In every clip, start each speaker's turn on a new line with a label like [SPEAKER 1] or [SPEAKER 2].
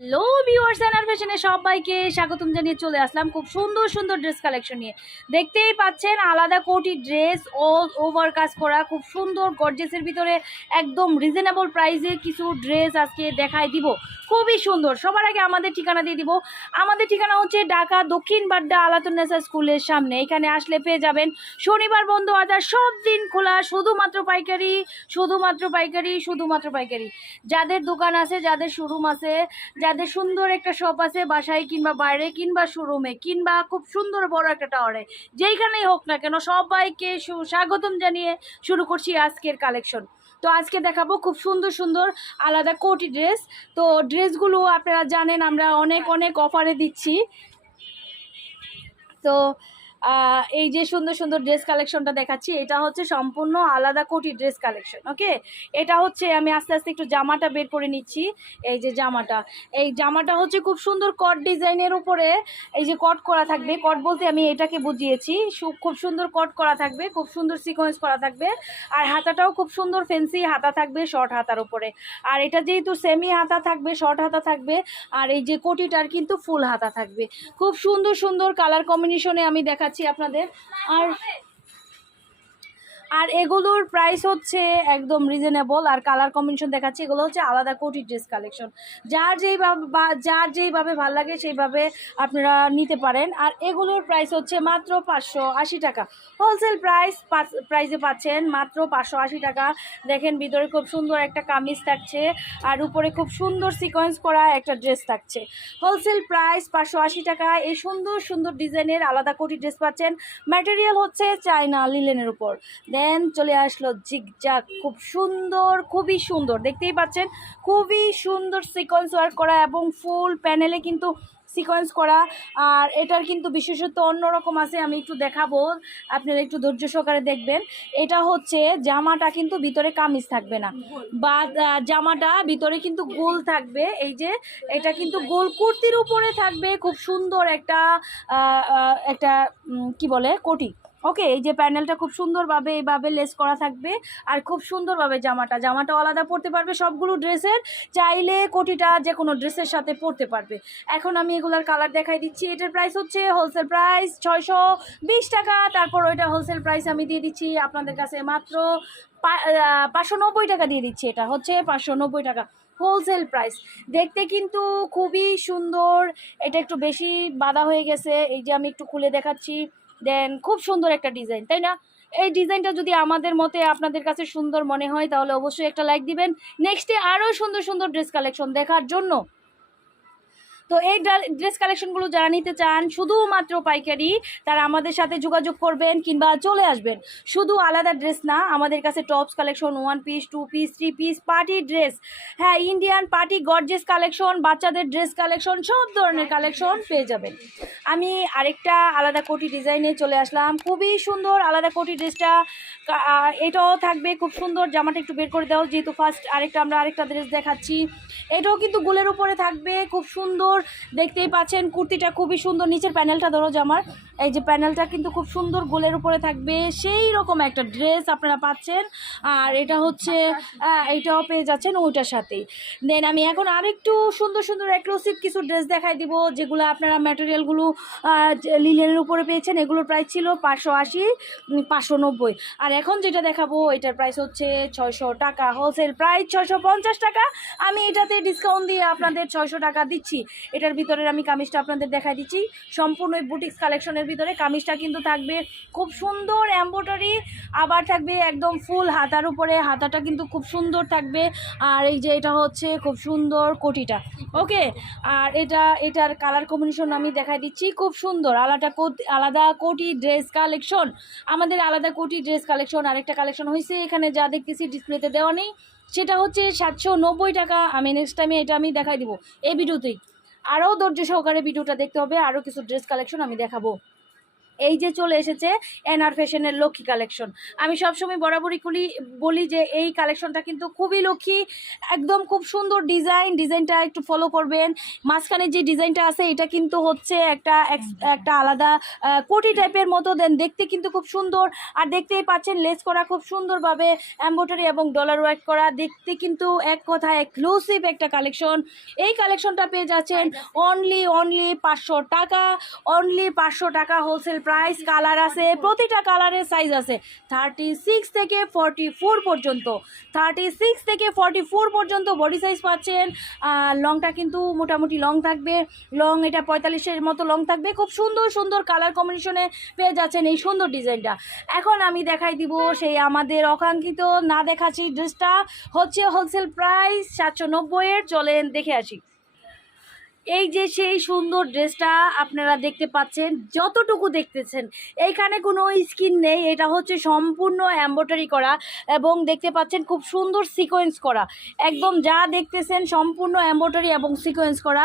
[SPEAKER 1] Low viewers and ফ্যাশনে সবাইকে স্বাগতম জানিয়ে চলে আসলাম খুব সুন্দর সুন্দর ড্রেস কালেকশন নিয়ে। দেখতেই পাচ্ছেন, আলাদা কোটি ড্রেস ও ওভার কাজ করা, খুব সুন্দর গর্জেসের ভিতরে একদম রিজনেবল প্রাইসে কিছু ড্রেস আজকে দেখায় দিব। খুবই সুন্দর, সবার আগে আমাদের ঠিকানা দিয়ে দিব। আমাদের ঠিকানা হচ্ছে ঢাকা দক্ষিণ বাড্ডা আলাতুন্নেসা স্কুলের সামনে। এখানে আসলে পেয়ে যাবেন শনিবার বন্ধ আজার সব দিন খোলা, শুধুমাত্র পাইকারি শুধুমাত্র পাইকারি শুধুমাত্র পাইকারি। যাদের দোকান আছে, যাদের শোরুম আছে যাদের সুন্দর একটা শপ আছে বাসায় কিংবা বাইরে, কিংবা শোরুমে কিংবা খুব সুন্দর বড় একটা টাওয়ারে যেইখানেই হোক না কেন সবাইকে স্বাগতম জানিয়ে শুরু করছি আজকের কালেকশন তো আজকে দেখাবো খুব সুন্দর সুন্দর আলাদা কোটি ড্রেস তো ড্রেসগুলো আপনারা জানেন আমরা অনেক অনেক অফারে দিচ্ছি। তো এই যে সুন্দর সুন্দর ড্রেস কালেকশনটা দেখাচ্ছি, এটা হচ্ছে সম্পূর্ণ আলাদা কোটি ড্রেস কালেকশন ওকে এটা হচ্ছে আমি আস্তে আস্তে একটু জামাটা বের করে নিচ্ছি, এই যে জামাটা। এই জামাটা হচ্ছে খুব সুন্দর কট ডিজাইনের উপরে, এই যে কট করা থাকবে। কট বলতে আমি এটাকে বুঝিয়েছি খুব সুন্দর কট করা থাকবে, খুব সুন্দর সিকোয়েন্স করা থাকবে। আর হাতাটাও খুব সুন্দর ফেন্সি হাতা থাকবে শর্ট হাতার উপরে। আর এটা যেহেতু সেমি হাতা থাকবে শর্ট হাতা থাকবে, আর এই যে কোটিটার কিন্তু ফুল হাতা থাকবে। খুব সুন্দর সুন্দর কালার কম্বিনেশনে আমি দেখাচ্ছি আপনাদের। আর আর এগুলোর প্রাইস হচ্ছে একদম রিজনেবল আর কালার কম্বিনেশন দেখাচ্ছি, এগুলো হচ্ছে আলাদা কোটি ড্রেস কালেকশন যার যেইভাবে যার যেইভাবে ভালো লাগে সেইভাবে আপনারা নিতে পারেন। আর এগুলোর প্রাইস হচ্ছে মাত্র পাঁচশো আশি টাকা। হোলসেল প্রাইস প্রাইসে পাচ্ছেন মাত্র পাঁচশো আশি টাকা। দেখেন ভিতরে খুব সুন্দর একটা কামিজ থাকছে আর উপরে খুব সুন্দর সিকোয়েন্স করা একটা ড্রেস থাকছে। হোলসেল প্রাইস পাঁচশো আশি টাকা। এই সুন্দর সুন্দর ডিজাইনের আলাদা কোটি ড্রেস পাচ্ছেন। ম্যাটেরিয়াল হচ্ছে চায়না লিলেনের উপর। দেন চলে আসলো জিগজাগ খুব সুন্দর, খুবই সুন্দর। দেখতেই পাচ্ছেন, খুবই সুন্দর সিকোয়েন্স ওয়ার্ক করা এবং ফুল প্যানেলে কিন্তু সিকোয়েন্স করা। আর এটার কিন্তু বিশেষত্ব অন্যরকম আছে, আমি একটু দেখাবো। আপনারা একটু ধৈর্য সহকারে দেখবেন। এটা হচ্ছে, জামাটা কিন্তু ভিতরে কামিজ থাকবে না। বা জামাটা ভিতরে কিন্তু গোল থাকবে। এই যে, এটা কিন্তু গোল কুর্তির উপরে থাকবে। খুব সুন্দর একটা একটা কি বলে, কোটি। ওকে, এই যে প্যানেলটা খুব সুন্দরভাবে এইভাবে লেস করা থাকবে আর খুব সুন্দরভাবে জামাটা। জামাটা আলাদা পরতে পারবে, সবগুলো ড্রেসের চাইলে কোটিটা যে কোনো ড্রেসের সাথে পরতে পারবে। এখন আমি এগুলার কালার দেখাই দিচ্ছি। এটার প্রাইস হচ্ছে হোলসেল প্রাইস ছয়শো বিশ টাকা। তারপর ওইটা হোলসেল প্রাইস আমি দিয়ে দিচ্ছি আপনাদের কাছে মাত্র পাঁচশো নব্বই টাকা দিয়ে দিচ্ছি এটা। হচ্ছে পাঁচশো নব্বই টাকা হোলসেল প্রাইস দেখতে কিন্তু খুবই সুন্দর। এটা একটু বেশি বাধা হয়ে গেছে। এই যে আমি একটু খুলে দেখাচ্ছি। দেন খুব সুন্দর একটা ডিজাইন, তাই না? এই ডিজাইনটা যদি আমাদের মতে আপনাদের কাছে সুন্দর মনে হয়, তাহলে অবশ্যই একটা লাইক দিবেন। নেক্সটে আরও সুন্দর সুন্দর ড্রেস কালেকশন দেখার জন্য তো এই ড্রেস কালেকশনগুলো যারা নিতে চান, শুধুমাত্র পাইকারি, তারা আমাদের সাথে যোগাযোগ করবেন কিংবা চলে আসবেন। শুধু আলাদা ড্রেস না, আমাদের কাছে tops collection one piece two piece three piece party dress হ্যাঁ ইন্ডিয়ান পার্টি গর্জেস কালেকশন, বাচ্চাদের ড্রেস কালেকশন, সব ধরনের কালেকশন পেয়ে যাবেন। আমি আরেকটা আলাদা কোটি ডিজাইনে চলে আসলাম। খুবই সুন্দর আলাদা কোটি ড্রেসটা। এটাও থাকবে, খুব সুন্দর। জামাটা একটু বের করে দাও, যেহেতু ফার্স্ট আরেকটা আমরা আরেকটা ড্রেস দেখাচ্ছি। এটাও কিন্তু গুলের উপরে থাকবে, খুব সুন্দর দেখতেই পাচ্ছেন কুর্তিটা খুবই সুন্দর। নিচের প্যানেলটা ধরো জামার এই যে প্যানেলটা কিন্তু খুব সুন্দর গোলের উপরে থাকবে। সেই রকম একটা ড্রেস আপনারা পাচ্ছেন। আর এটা হচ্ছে আহ, এইটাও পেয়ে যাচ্ছেন ওইটার সাথেই। দেন আমি এখন আরেকটু সুন্দর সুন্দর এক্সক্লুসিভ কিছু ড্রেস দেখাই দিব যেগুলো আপনারা ম্যাটেরিয়ালগুলো লিলেনের উপরে পেয়েছেন এগুলোর প্রাইস ছিল পাঁচশো আশি পাঁচশো নব্বই। আর এখন যেটা দেখাবো এটার প্রাইস হচ্ছে ছয়শো টাকা। হোলসেল প্রাইস ছয়শো পঞ্চাশ টাকা। আমি এটাতে ডিসকাউন্ট দিয়ে আপনাদের ছয়শো টাকা দিচ্ছি। এটার ভিতরে আমি কামিজটা আপনাদের দেখাই দিচ্ছি। সম্পূর্ণ বুটিক্স কালেকশনের ভিতরে কামিজটা কিন্তু থাকবে খুব সুন্দর এম্ব্রয়ডারি আবার থাকবে একদম ফুল হাতার উপরে। হাতাটা কিন্তু খুব সুন্দর থাকবে। আর এই যে এটা হচ্ছে খুব সুন্দর কোটিটা। ওকে? আর এটা, এটার কালার কম্বিনেশন আমি দেখাই দিচ্ছি। খুব সুন্দর। আলাদা আলাদা কোটি ড্রেস কালেকশন আমাদের আলাদা কোটি ড্রেস কালেকশন আরেকটা কালেকশন হয়েছে। এখানে যা দেখতেছি ডিসপ্লেতে দেওয়া নেই। সেটা হচ্ছে সাতশো নব্বই টাকা। আমি নেক্সট টাইমে এটা আমি দেখাই দিব। এই ভিডিওতেই আরও ধৈর্য সহকারে ভিডিওটা দেখতে হবে আরও কিছু ড্রেস কালেকশন আমি দেখাবো। এই যে চলে এসেছে এনআর ফ্যাশনের লক্ষ্মী কালেকশন। আমি সবসময় বরাবরই কুলি বলি যে এই কালেকশনটা কিন্তু খুবই লক্ষ্মী একদম খুব সুন্দর ডিজাইন ডিজাইনটা একটু ফলো করবেন। মাঝখানে যে ডিজাইনটা আছে এটা কিন্তু হচ্ছে একটা একটা আলাদা কোটি টাইপের মতো দেন দেখতে কিন্তু খুব সুন্দর। আর দেখতেই পাচ্ছেন লেস করা খুব সুন্দরভাবে এম্ব্রয়ডারি এবং ডলার ওয়ার্ক করা। দেখতে কিন্তু এক কথায় এক্সক্লুসিভ একটা কালেকশন। এই কালেকশনটা পেয়ে যাচ্ছেন অনলি অনলি পাঁচশো টাকা অনলি পাঁচশো টাকা হোলসেল প্রাইস কালার আছে, প্রতিটা কালারের সাইজ আছে। থার্টি সিক্স থেকে ফর্টি ফোর পর্যন্ত। থার্টি সিক্স থেকে ফর্টি ফোর পর্যন্ত বডি সাইজ পাচ্ছেন। লংটা কিন্তু মোটামুটি লং থাকবে। লং এটা পঁয়তাল্লিশের মতো লং থাকবে। খুব সুন্দর সুন্দর কালার কম্বিনেশনে পেয়ে যাচ্ছেন এই সুন্দর ডিজাইনটা। এখন আমি দেখাই দিব সেই আমাদের অকাঙ্ক্ষিত, না দেখাচ্ছি ড্রেসটা হচ্ছে হোলসেল প্রাইস সাতশো নব্বইয়ের, চলেন দেখে আসি। এই যে সেই সুন্দর ড্রেসটা আপনারা দেখতে পাচ্ছেন, যতটুকু দেখতেছেন, এইখানে কোনো স্কিন নেই, এটা হচ্ছে সম্পূর্ণ এম্ব্রয়ডারি করা এবং দেখতে পাচ্ছেন খুব সুন্দর সিকোয়েন্স করা। একদম যা দেখতেছেন সম্পূর্ণ এম্ব্রয়ডারি এবং সিকোয়েন্স করা।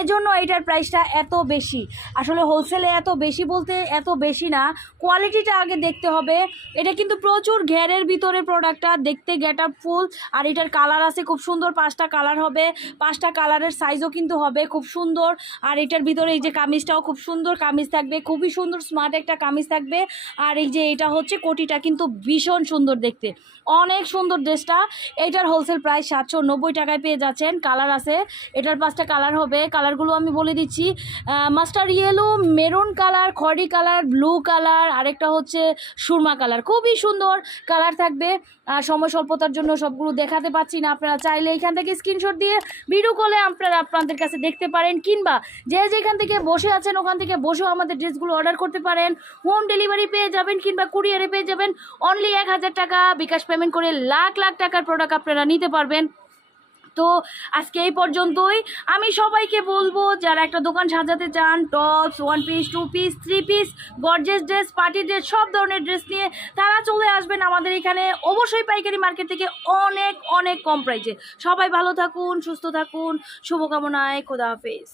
[SPEAKER 1] এজন্য এটার প্রাইসটা এত বেশি। আসলে হোলসেলে এত বেশি বলতে এত বেশি না, কোয়ালিটিটা আগে দেখতে হবে। এটা কিন্তু প্রচুর ঘেরের ভিতরে প্রোডাক্টটা, দেখতে গেট আপ ফুল আর এটার কালার আছে, খুব সুন্দর পাঁচটা কালার হবে। পাঁচটা কালারের সাইজও কিন্তু হবে, খুব সুন্দর। আর এটার ভিতরে এই যে কামিজটাও খুব সুন্দর কামিজ থাকবে, খুবই সুন্দর স্মার্ট একটা কামিজ থাকবে। আর এই যে এটা হচ্ছে কোটিটা কিন্তু ভীষণ সুন্দর দেখতে। অনেক সুন্দর ড্রেসটা। এটার হোলসেল প্রাইস সাতশো নব্বই টাকায় পেয়ে যাচ্ছেন। কালার আছে। এটার পাঁচটা কালার হবে। কালারগুলো আমি বলে দিচ্ছি। মাস্টার ইয়েলো মেরুন কালার খড়ি কালার ব্লু কালার আরেকটা হচ্ছে সুরমা কালার খুবই সুন্দর কালার থাকবে। আর সময় স্বল্পতার জন্য সবগুলো দেখাতে পাচ্ছি না। আপনারা চাইলে এখান থেকে স্ক্রিনশট দিয়ে ভিডিও কলে আপনারা আপনাদের কাছে দেখতে পারেন কিংবা যে যেখান থেকে বসে আছেন, ওখান থেকে বসেও আমাদের ড্রেসগুলো অর্ডার করতে পারেন। হোম ডেলিভারি পেয়ে যাবেন কিংবা কুরিয়ারে পেয়ে যাবেন। অনলি এক হাজার টাকা বিকাশ পেমেন্ট করে লাখ লাখ টাকার প্রোডাক্ট আপনারা নিতে পারবেন। তো আজকে এই পর্যন্তই। আমি সবাইকে বলব, যারা একটা দোকান সাজাতে চান, tops one piece two piece three piece gorgeous dress party dress সব ধরনের ড্রেস নিয়ে তারা চলে আসবেন আমাদের এখানে। অবশ্যই পাইকারি মার্কেট থেকে অনেক অনেক কম প্রাইসে সবাই ভালো থাকুন, সুস্থ থাকুন, শুভকামনায় খোদা হাফেজ।